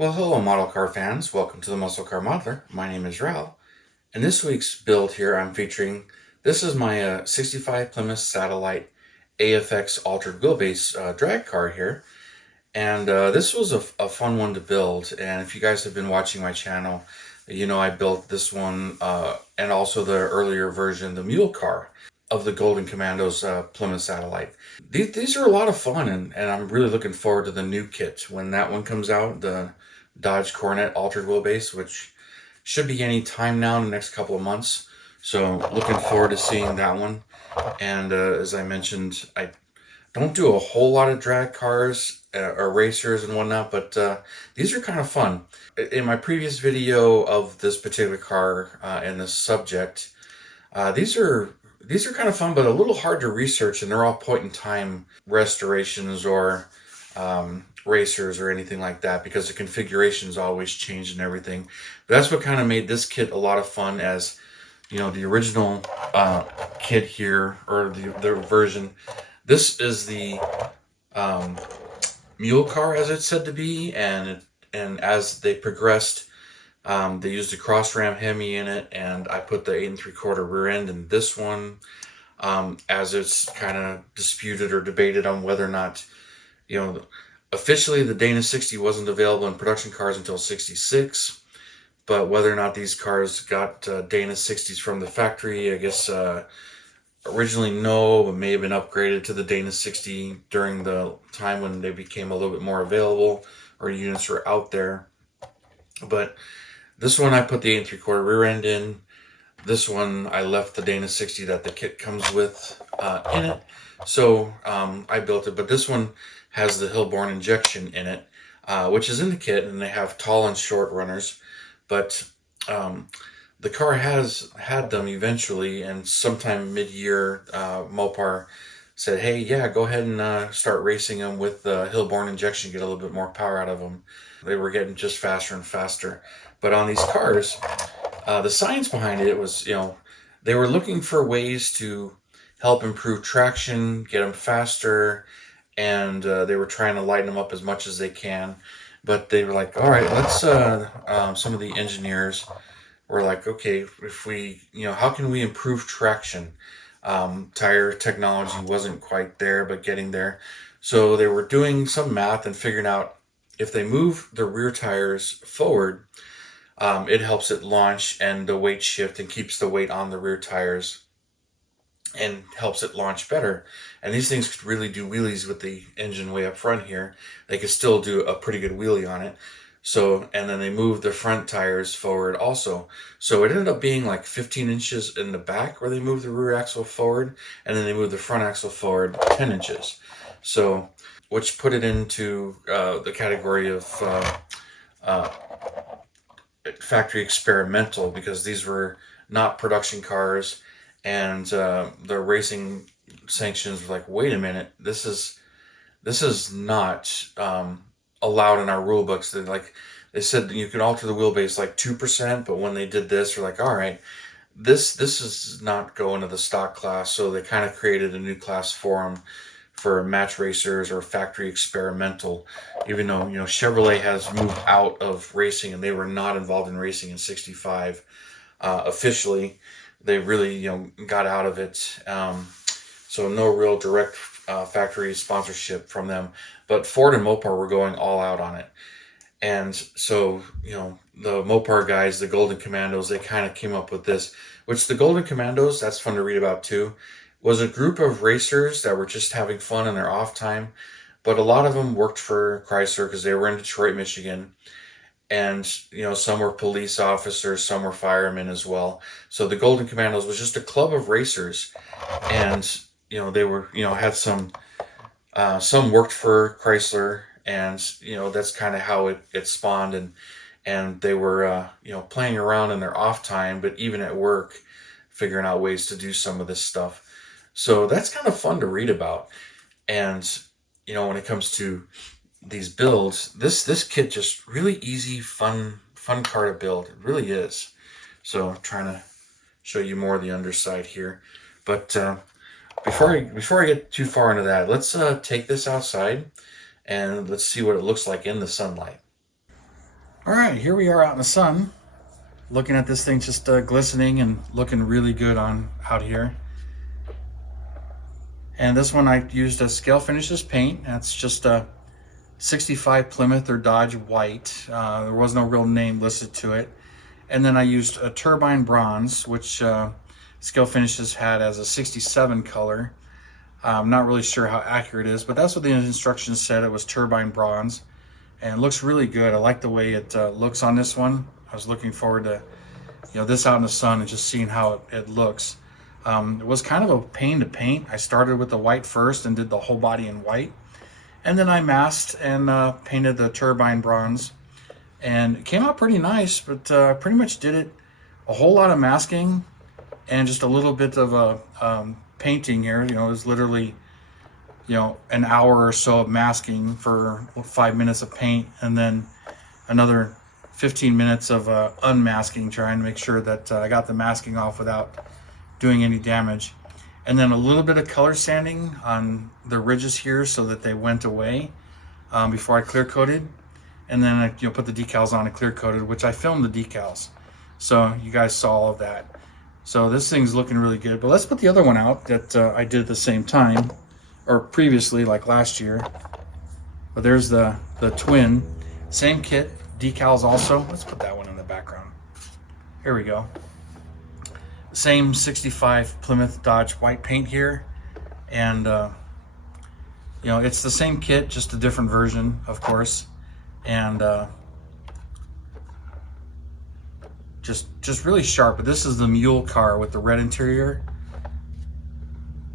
Well, hello, model car fans. Welcome to the Muscle Car Modeler. My name is Ralph. In this week's build here, I'm featuring, this is my 65 Plymouth Satellite AFX altered wheelbase drag car here. And this was a fun one to build. And if you guys have been watching my channel, you know I built this one and also the earlier version, the mule car of the Golden Commandos Plymouth Satellite. These are a lot of fun, and I'm really looking forward to the new kit when that one comes out, the Dodge Coronet altered wheelbase, which should be any time now in the next couple of months. So looking forward to seeing that one. And as I mentioned, I don't do a whole lot of drag cars or racers and whatnot, but these are kind of fun. In my previous video of this particular car and this subject, these are kind of fun, but a little hard to research, and they're all point-in-time restorations or racers or anything like that, because the configurations always change and everything. But that's what kind of made this kit a lot of fun, as you know, the original kit here, or the version. This is the mule car, as it's said to be, and as they progressed, they used a cross ram Hemi in it, and I put the 8 3/4 rear end in this one, as it's kind of disputed or debated on whether or not, you know, officially the Dana 60 wasn't available in production cars until 66, but whether or not these cars got Dana 60s from the factory, I guess originally no, but may have been upgraded to the Dana 60 during the time when they became a little bit more available or units were out there. But this one I put the 8 3/4 rear end in. This one I left the Dana 60 that the kit comes with in it. So I built it, but this one has the Hillborn injection in it, which is in the kit, and they have tall and short runners. But the car has had them eventually, and sometime mid-year, Mopar said, hey, yeah, go ahead and start racing them with the Hillborn injection, get a little bit more power out of them. They were getting just faster and faster. But on these cars, the science behind it was, you know, they were looking for ways to help improve traction, get them faster, and they were trying to lighten them up as much as they can. But they were like, all right, let's, some of the engineers were like, okay, if we, you know, how can we improve traction? Tire technology wasn't quite there, but getting there. So they were doing some math and figuring out if they move the rear tires forward, it helps it launch and the weight shift and keeps the weight on the rear tires and helps it launch better. And these things could really do wheelies with the engine way up front here. They could still do a pretty good wheelie on it. So, and then they moved the front tires forward also. So it ended up being like 15 inches in the back where they moved the rear axle forward, and then they moved the front axle forward 10 inches. So, which put it into the category of factory experimental, because these were not production cars, and the racing sanctions were like, wait a minute, this is not allowed in our rule books. They said you could alter the wheelbase like 2%, but when they did this, we're like, all right, this is not going to the stock class. So they kind of created a new class for them, for match racers or factory experimental, even though, you know, Chevrolet has moved out of racing and they were not involved in racing in 65 officially. They really, you know, got out of it. So no real direct factory sponsorship from them, but Ford and Mopar were going all out on it. And so, you know, the Mopar guys, the Golden Commandos, they kind of came up with this, which the Golden Commandos, that's fun to read about too, was a group of racers that were just having fun in their off time. But a lot of them worked for Chrysler because they were in Detroit, Michigan. And, you know, some were police officers, some were firemen as well. So the Golden Commandos was just a club of racers. And, you know, they were, you know, had some worked for Chrysler, and, you know, that's kind of how it spawned. And they were, you know, playing around in their off time, but even at work, figuring out ways to do some of this stuff. So that's kind of fun to read about. And, you know, when it comes to these builds, this kit just really easy, fun car to build. It really is. So I'm trying to show you more of the underside here. But before I get too far into that, let's take this outside and let's see what it looks like in the sunlight. All right, here we are out in the sun, looking at this thing just glistening and looking really good on out here. And this one I used a Scale Finishes paint. That's just a 65 Plymouth or Dodge white. There was no real name listed to it. And then I used a turbine bronze, which Scale Finishes had as a 67 color. I'm not really sure how accurate it is, but that's what the instructions said. It was turbine bronze, and it looks really good. I like the way it looks on this one. I was looking forward to this out in the sun and just seeing how it looks. It was kind of a pain to paint. I started with the white first and did the whole body in white, and then I masked and painted the turbine bronze, and it came out pretty nice. But pretty much did it a whole lot of masking and just a little bit of a painting here. It was literally an hour or so of masking for 5 minutes of paint, and then another 15 minutes of unmasking, trying to make sure that I got the masking off without doing any damage. And then a little bit of color sanding on the ridges here so that they went away before I clear coated. And then I put the decals on and clear coated, which I filmed the decals, so you guys saw all of that. So this thing's looking really good. But let's put the other one out that I did at the same time, or previously, like last year. But there's the twin, same kit, decals also. Let's put that one in the background. Here we go. Same 65 Plymouth Dodge white paint here, and it's the same kit, just a different version, of course, and just really sharp. But this is the mule car with the red interior.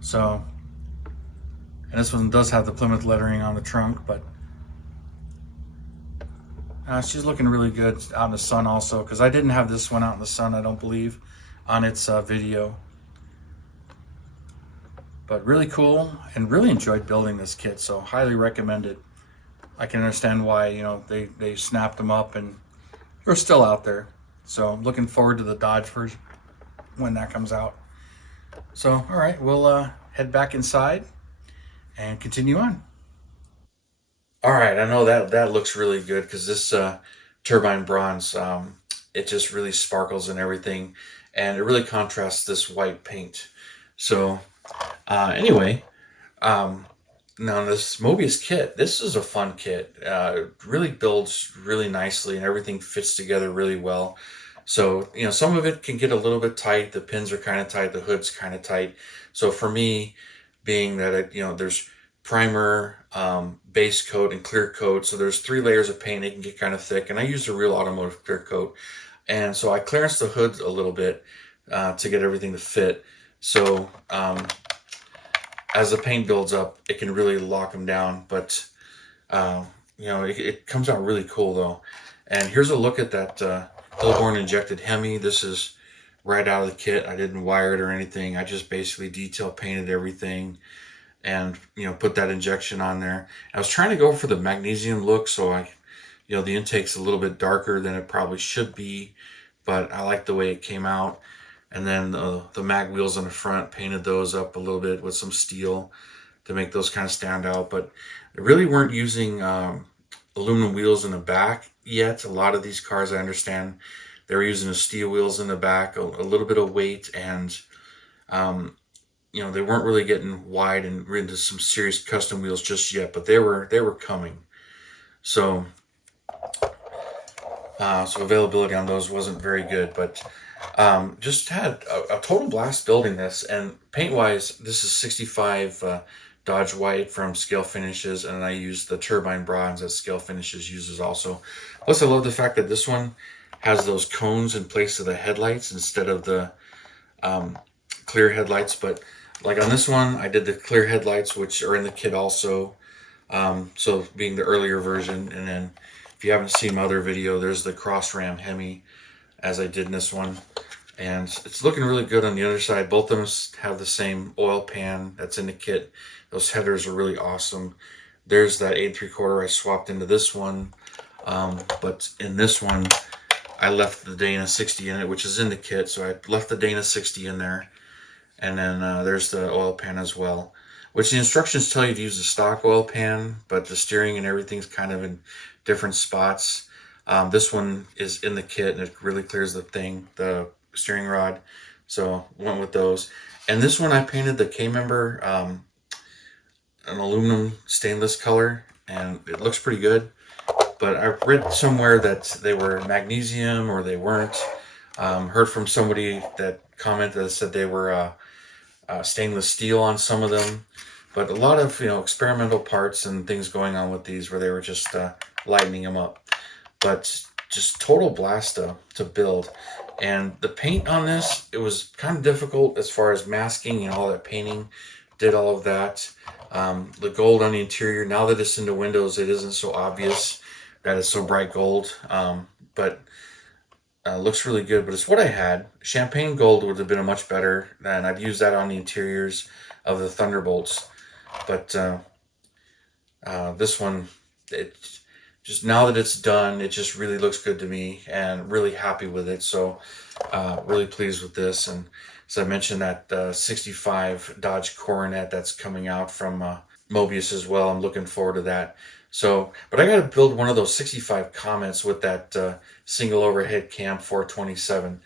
So, and this one does have the Plymouth lettering on the trunk, but she's looking really good out in the sun also, because I didn't have this one out in the sun, I don't believe, on its video. But really cool, and really enjoyed building this kit, so highly recommend it. I can understand why they snapped them up and they're still out there. So I'm looking forward to the Dodge version when that comes out. So all right, we'll head back inside and continue on. All right, I know that looks really good, because this turbine bronze, it just really sparkles and everything, and it really contrasts this white paint. So anyway, now this Moebius kit, this is a fun kit. It really builds really nicely, and everything fits together really well. So some of it can get a little bit tight. The pins are kind of tight, the hood's kind of tight. So for me, being that there's primer, base coat, and clear coat, so there's 3 layers of paint. It can get kind of thick, and I use a real automotive clear coat, and so I clearanced the hood a little bit to get everything to fit. So as the paint builds up, it can really lock them down. But it comes out really cool though. And here's a look at that Hillborn injected Hemi. This is right out of the kit. I didn't wire it or anything. I just basically detail painted everything and put that injection on there. I was trying to go for the magnesium look, so the intake's a little bit darker than it probably should be, but I like the way it came out. And then the mag wheels on the front, painted those up a little bit with some steel to make those kind of stand out. But they really weren't using aluminum wheels in the back yet. A lot of these cars, I understand, they were using the steel wheels in the back, a little bit of weight, and they weren't really getting wide and into some serious custom wheels just yet, but they were coming. So so availability on those wasn't very good, but just had a total blast building this. And paint wise, this is 65 Dodge white from Scale Finishes, and I used the turbine bronze that Scale Finishes uses also. Plus I love the fact that this one has those cones in place of the headlights instead of the clear headlights. But like on this one, I did the clear headlights, which are in the kit also, so being the earlier version. And then if you haven't seen my other video, there's the cross ram Hemi as I did in this one, and it's looking really good on the other side. Both of them have the same oil pan that's in the kit. Those headers are really awesome. There's that 8 3/4 I swapped into this one, but in this one I left the Dana 60 in it, which is in the kit, so I left the Dana 60 in there. And then there's the oil pan as well, which the instructions tell you to use the stock oil pan, but the steering and everything's kind of in different spots. This one is in the kit, and it really clears the steering rod. So went with those. And this one I painted the K-member an aluminum stainless color, and it looks pretty good. But I read somewhere that they were magnesium or they weren't. Heard from somebody that commented that said they were stainless steel on some of them. But a lot of experimental parts and things going on with these where they were just lightening them up. But just total blast to build. And the paint on this, it was kind of difficult as far as masking and all that painting. Did all of that. The gold on the interior, now that it's into Windows, it isn't so obvious that it's so bright gold. But looks really good. But it's what I had. Champagne gold would have been a much better, and I'd use that on the interiors of the Thunderbolts. But this one, it just, now that it's done, it just really looks good to me, and really happy with it. So really pleased with this. And as I mentioned, that 65 Dodge Coronet that's coming out from Moebius as well. I'm looking forward to that. So, but I got to build one of those 65 Comets with that single overhead cam 427.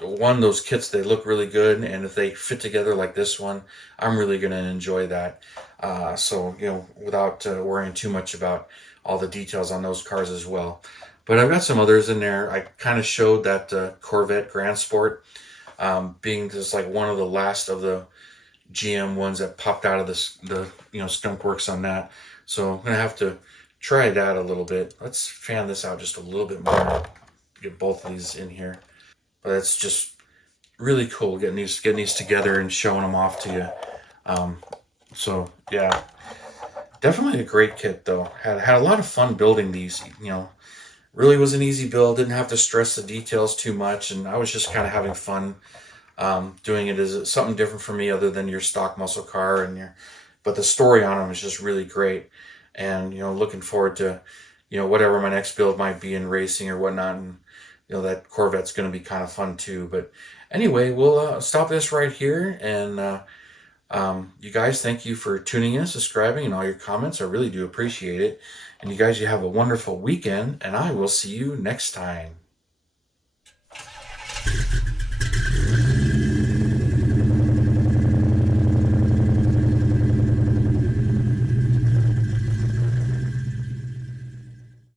One, those kits, they look really good, and if they fit together like this one, I'm really going to enjoy that. So, without worrying too much about all the details on those cars as well. But I've got some others in there. I kind of showed that Corvette Grand Sport being just like one of the last of the GM ones that popped out of the skunk works on that. So I'm gonna have to try that a little bit. Let's fan this out just a little bit more. Get both of these in here. But it's just really cool getting these together and showing them off to you. So yeah, definitely a great kit though. Had a lot of fun building these. Really was an easy build. Didn't have to stress the details too much, and I was just kind of having fun doing it as something different for me other than your stock muscle car but the story on them is just really great. And looking forward to whatever my next build might be in racing or whatnot. And that Corvette's going to be kind of fun too. But anyway, we'll stop this right here. And you guys, thank you for tuning in, subscribing, and all your comments. I really do appreciate it. And you guys, you have a wonderful weekend, and I will see you next time.